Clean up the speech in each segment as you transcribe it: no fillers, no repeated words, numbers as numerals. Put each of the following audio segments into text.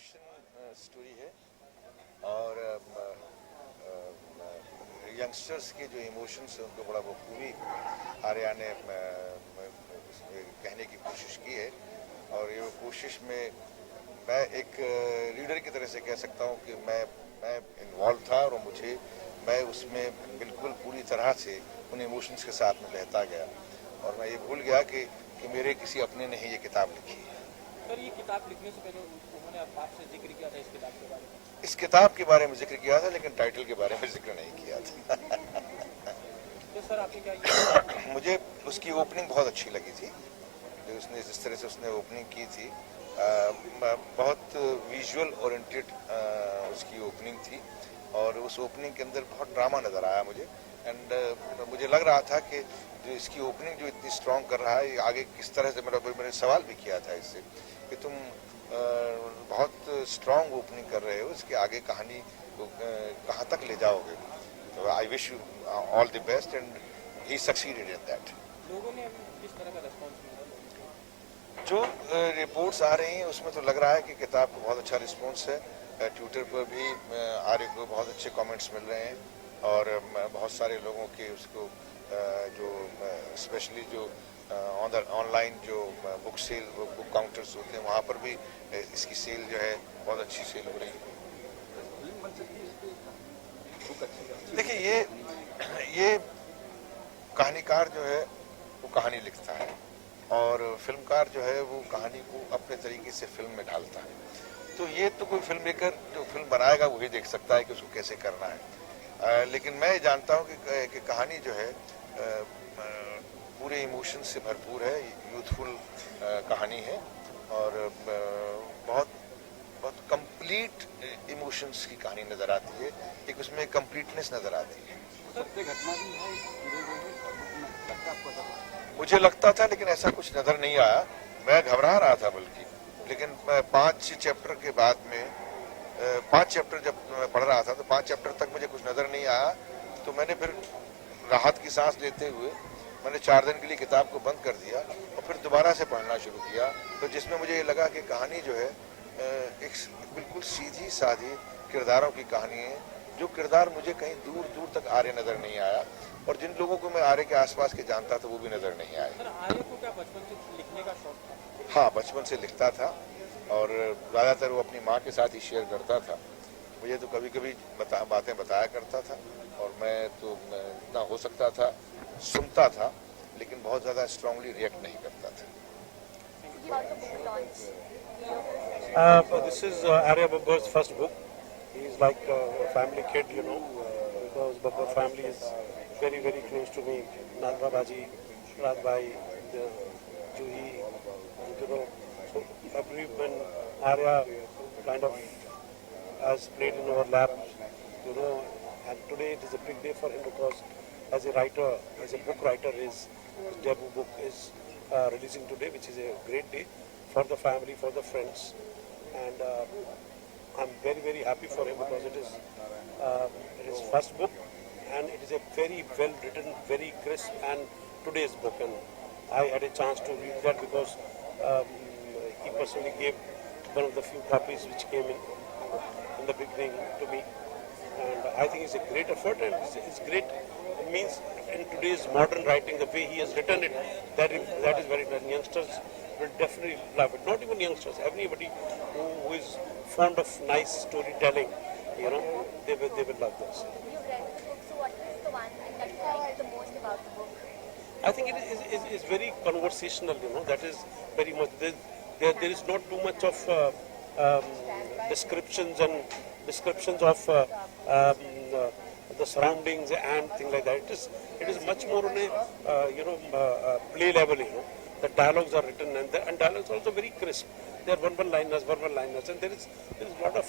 Action story है और youngsters के जो इमोशंस हैं उनको बड़ा बखूबी आर्या ने कहने की कोशिश की है। और ये कोशिश में मैं एक रीडर की तरह से कह सकता हूँ कि मैं इन्वॉल्व था और मैं उसमें बिल्कुल पूरी तरह से उन इमोशंस के साथ में बहता गया और मैं ये भूल गया कि मेरे किसी अपने ने ही ये किताब लिखी है। सर, ये किताब लिखने से पहले उन्होंने आपसे जिक्र किया था इस किताब के बारे में? इस किताब के बारे में जिक्र किया था लेकिन टाइटल के बारे में जिक्र नहीं किया था। तो सर आपने क्या मुझे उसकी ओपनिंग बहुत अच्छी लगी थी, जो उसने जिस तरह से उसने ओपनिंग की थी, बहुत विजुअल ओरिएंटेड उसकी ओपनिंग थी और उस ओपनिंग के अंदर बहुत ड्रामा नज़र आया मुझे। एंड मुझे लग रहा था कि जो इसकी ओपनिंग जो इतनी स्ट्रॉन्ग कर रहा है आगे किस तरह से, मैंने सवाल भी किया था इससे कि तुम बहुत स्ट्रॉन्ग ओपनिंग कर रहे हो, इसके आगे कहानी को कहाँ तक ले जाओगे। तो I wish you all the best and he succeeded in that. लोगों ने किस तरह का रिस्पॉन्स मिला? जो रिपोर्ट्स आ रही हैं उसमें तो लग रहा है कि किताब को बहुत अच्छा रिस्पॉन्स है। ट्विटर पर भी आर्य को बहुत अच्छे कमेंट्स मिल रहे हैं और बहुत सारे लोगों के उसको जो स्पेशली जो ऑनलाइन जो बुक सेल बुक काउंटर्स होते हैं वहाँ पर भी इसकी सेल जो है बहुत अच्छी सेल हो रही है। देखिए ये कहानीकार जो है वो कहानी लिखता है और फिल्मकार जो है वो कहानी को अपने तरीके से फिल्म में ढालता है। तो ये तो कोई फिल्म मेकर जो फिल्म बनाएगा वही देख सकता है कि उसको कैसे करना है। लेकिन मैं जानता हूँ कि कहानी जो है पूरे इमोशन से भरपूर है, यूथफुल कहानी है और बहुत बहुत कंप्लीट इमोशंस की कहानी नज़र आती है, एक उसमें कंप्लीटनेस नज़र आती है। मुझे लगता था लेकिन ऐसा कुछ नज़र नहीं आया, मैं घबरा रहा था बल्कि। लेकिन 5 चैप्टर के बाद में 5 चैप्टर जब मैं पढ़ रहा था तो 5 चैप्टर तक मुझे कुछ नज़र नहीं आया। तो मैंने फिर राहत की सांस लेते हुए मैंने 4 दिन के लिए किताब को बंद कर दिया और फिर दोबारा से पढ़ना शुरू किया। तो जिसमें मुझे ये लगा कि कहानी जो है एक बिल्कुल सीधी सादी किरदारों की कहानी है, जो किरदार मुझे कहीं दूर दूर तक आर्य नज़र नहीं आया और जिन लोगों को मैं आर्य के आसपास के जानता था वो भी नज़र नहीं आए। सर, आर्य को क्या बचपन से लिखने का शौक था? हाँ, बचपन से लिखता था और ज़्यादातर वो अपनी माँ के साथ ही शेयर करता था। मुझे तो कभी कभी बातें बताया करता था और मैं तो जितना हो सकता था सुनता था लेकिन बहुत ज़्यादा स्ट्रांगली रिएक्ट नहीं करता था। This is Arya Babbar's first book. He is like a family kid, because Babbar family is very, very close to me. Nadra Baji, Radbhai, Juhi, so when Arya kind of has played in our lap, and today it is a big day for him because as a writer, as a book writer, his debut book is releasing today, which is a great day for the family, for the friends, and I'm very, very happy for him because it is his first book and it is a very well written, very crisp and today's book, and I had a chance to read that because he personally gave one of the few copies which came in the beginning to me, and I think it's a great effort and it's great. It means in today's modern writing, the way he has written it, that is very good. Youngsters will definitely love it. Not even youngsters, everybody who is fond of nice storytelling, they will love this. You've read the book, so what is the one thing that you like the most about the book? I think it is very conversational, that is very much, there is not too much of descriptions of the surroundings and things like that. It is much more on a play level, The dialogues are written and dialogues are also very crisp. They are one-liners, and there is a lot of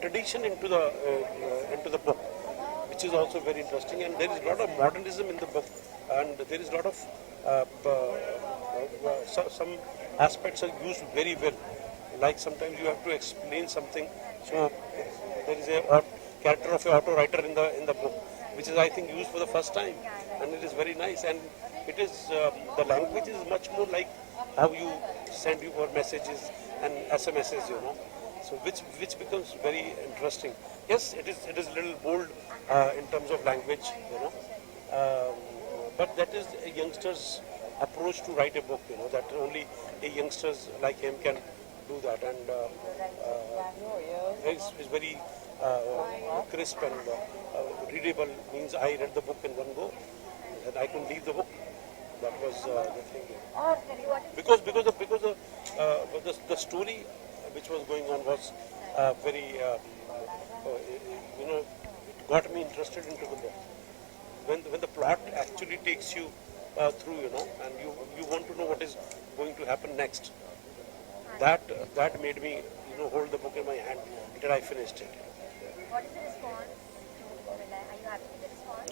tradition into the book, which is also very interesting. And there is a lot of modernism in the book, and there is a lot of some aspects are used very well. Like sometimes you have to explain something, so there is a character of an auto writer in the book, which is I think used for the first time, and it is very nice. And it is the language is much more like how you send your messages and SMSs, you know. So which becomes very interesting. Yes, it is a little bold in terms of language, you know. Um, but that is a youngster's approach to write a book, you know, that only a youngsters like him can do that. And it's very crisp and readable, means I read the book in one go and I couldn't leave the book. That was the thing. Because the story which was going on was very, you know, it got me interested into the book. When the plot actually takes you through, you know, and you want to know what is going to happen next. That made me, you know, hold the book in my hand until I finished it. What is the response to Mila? Are you happy with the response?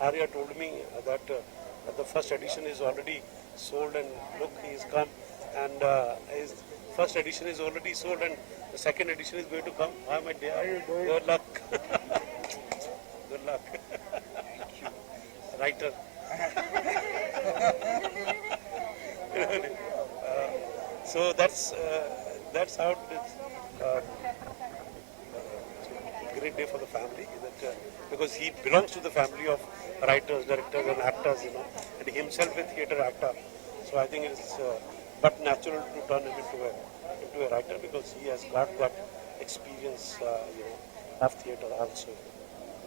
Arya told me that the first edition is already sold, and look, he's come, and his first edition is already sold, and the second edition is going to come. Hi, my dear. Good luck. Good luck. Writer. So that's how it is. It's a great day for the family, that, because he belongs to the family of writers, directors, and actors, you know, and himself a theatre actor. So I think it's but natural to turn him into a writer, because he has got that experience, you know, of theatre also.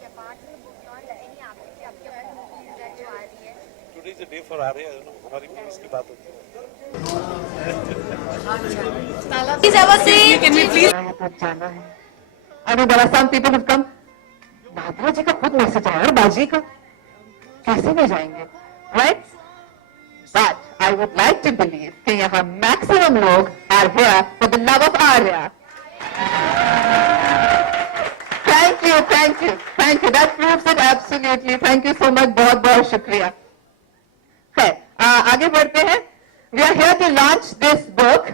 Yeah, apart from the book launch, any आपकी अपनी movies है जो आ रही है? Today is a day for Arya, you know, हमारी movies की बात होती है. Please have a seat. Can we please? I know there are some people who've come. बाबा जी का खुद मैसेज आया बाजी का कैसे नहीं जाएंगे, right? But I would like to believe कि यहाँ maximum लोग are here for the love of Arya. Thank you, thank you, thank you. That proves it absolutely. Thank you so much. बहुत बहुत शुक्रिया. खैर, आगे बढ़ते हैं. We are here to launch this book.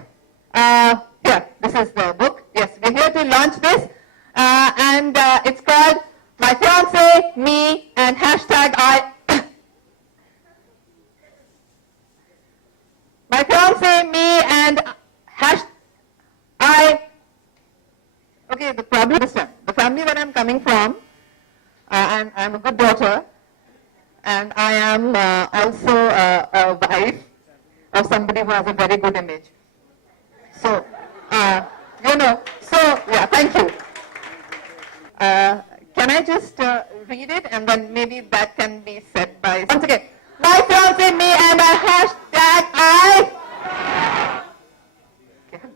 Here, this is the book. Yes, we're here to launch this, and it's called My Fiance, Me, and hashtag I. My fiance, me, and hashtag I. Okay, the problem is that the family where I'm coming from, and I'm a good daughter, and I am also a wife of somebody who has a very good image. So, you know, so yeah, thank you. Can I just read it, and then maybe that can be said by, once again, my fiance, me, and a hashtag I.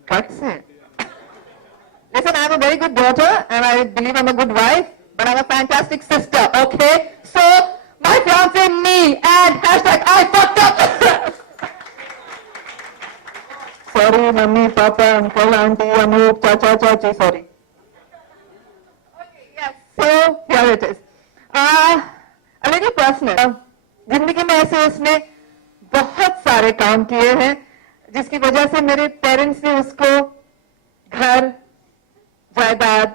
Guts it. Listen, I'm a very good daughter, and I believe I'm a good wife, but I'm a fantastic sister, okay? So, my fiance, me, and hashtag I fucked up. Sorry, mummy, papa, uncle, auntie, Anup, chacha, chachi, sorry. Okay, yes, so here it is. A little personal. जिंदगी में ऐसे उसने बहुत सारे काम किए हैं जिसकी वजह से मेरे पेरेंट्स ने उसको घर, जायदाद,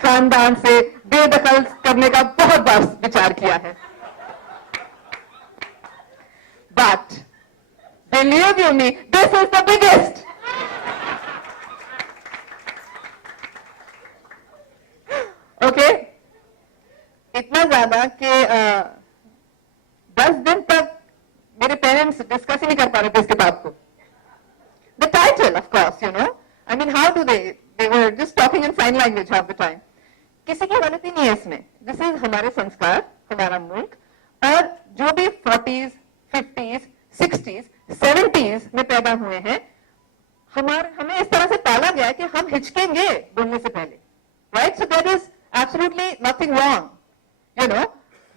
खानदान से बेदखल करने का बहुत बार विचार किया है. But believe you me, this is the biggest. Okay? इतना ज्यादा कि 10 दिन तक मेरे पेरेंट्स डिस्कस ही नहीं कर पा रहे थे इस किताब को. The title, of course, you know. I mean, how do they were just talking in sign language half the time. किसी की गलती नहीं है इसमें. This is हमारे संस्कार, हमारा मुल्क, और जो भी 40s, 50s, 60s, 70s में पैदा हुए हैं, हमें इस तरह से पाला गया है कि हम हिचकेंगे बोलने से पहले. Right? So there is absolutely nothing wrong, you know.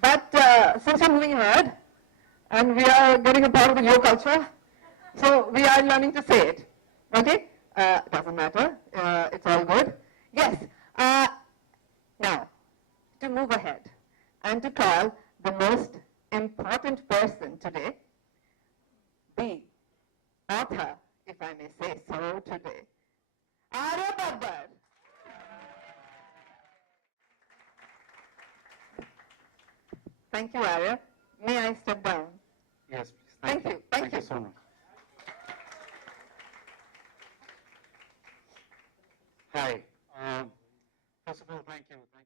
But since we're moving ahead and we are getting a part of the Yo culture, so we are learning to say it. Okay? Doesn't matter. It's all good. Yes. Now, to move ahead and to call the most important person today, the author, if I may say so today, Arya Babbar. Thank you, Arya. May I step down? Yes, please. Thank you. Thank you so much. Hi. First of all, thank you. Thank you.